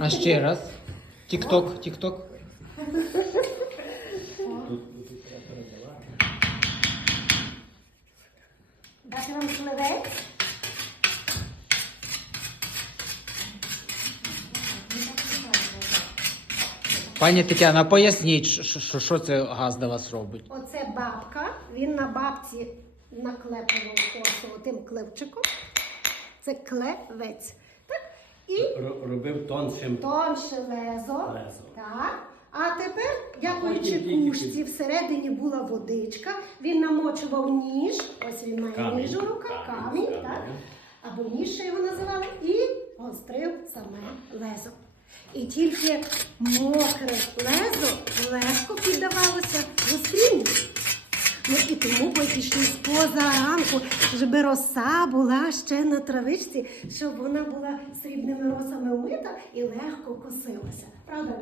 А ще раз. Тік-ток, тік-ток. Дати вам сливець. Пані Тетяна, поясніть, що- що що це газ до вас робить. Оце бабка. Він на бабці наклепував косу тим клепчиком. Це клевець. І Ро- Робив тоншим. тонше лезо. Лезо. Так. А тепер, дякуючи потім кушці, всередині була водичка, він намочував ніж, ось він має Камінь. ніж у руках, Камінь, так? або ніж ще його називали, і гострив саме лезо. І тільки мокре лезо легко піддавалося. Тому пішли позаранку, щоб роса була ще на травичці, щоб вона була срібними росами умита і легко косилася. Правда?